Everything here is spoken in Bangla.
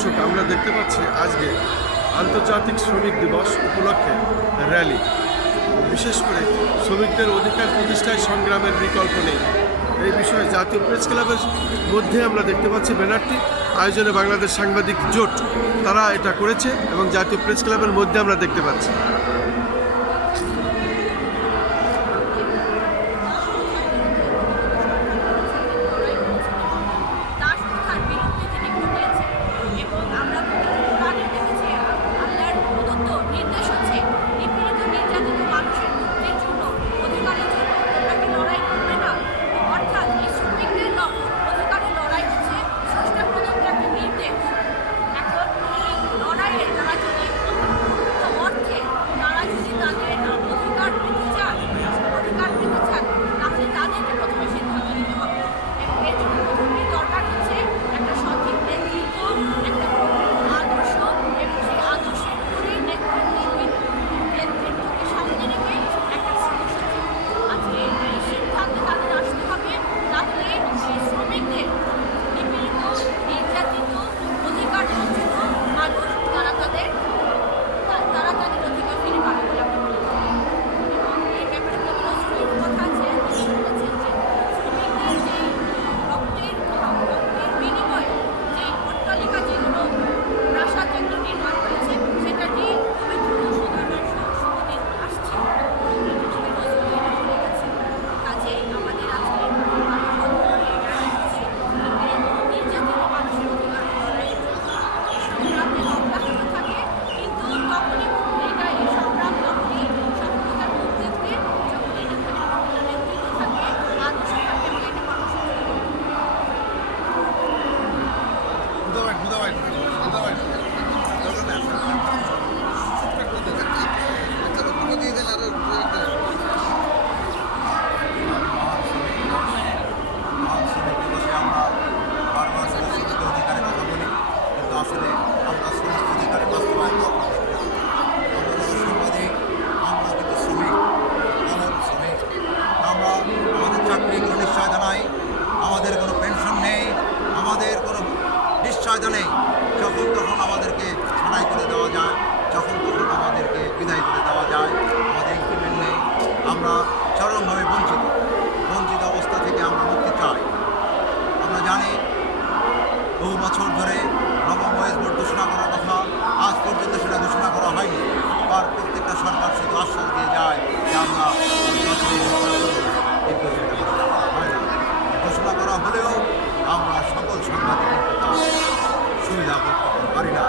দর্শক, আমরা দেখতে পাচ্ছি আজকে আন্তর্জাতিক শ্রমিক দিবস উপলক্ষে র্যালি। বিশেষ করে শ্রমিকদের অধিকার প্রতিষ্ঠায় সংগ্রামের বিকল্প নেই, এই বিষয়ে জাতীয় প্রেস ক্লাবের মধ্যে আমরা দেখতে পাচ্ছি ব্যানারটি আয়োজনে বাংলাদেশ সাংবাদিক জোট তারা এটা করেছে এবং জাতীয় প্রেস ক্লাবের মধ্যে আমরা দেখতে পাচ্ছি। আমাদের কোনো পেনশন নেই, আমাদের কোনো নিশ্চয়তা নেই। যখন তখন আমাদেরকে ছাঁটাই করে দেওয়া যায়, যখন তখন আমাদেরকে বিদায় করে দেওয়া যায়। আমাদের ইনক্রিমেন্ট নেই, আমরা চরমভাবে বঞ্চিত অবস্থা থেকে আমরা মুক্তি চাই। আমরা জানি বহু বছর ধরে নবম ওয়েজ বোর্ড ঘোষণা করার কথা, আজ পর্যন্ত সেটা ঘোষণা করা হয়নি। আর প্রত্যেকটা সরকার শুধু আশ্বাস দিয়ে যায় যে আমরা ঘোষণা করা হলেও আমরা সকল সাংবাদিক সুবিধা করতে পারি না।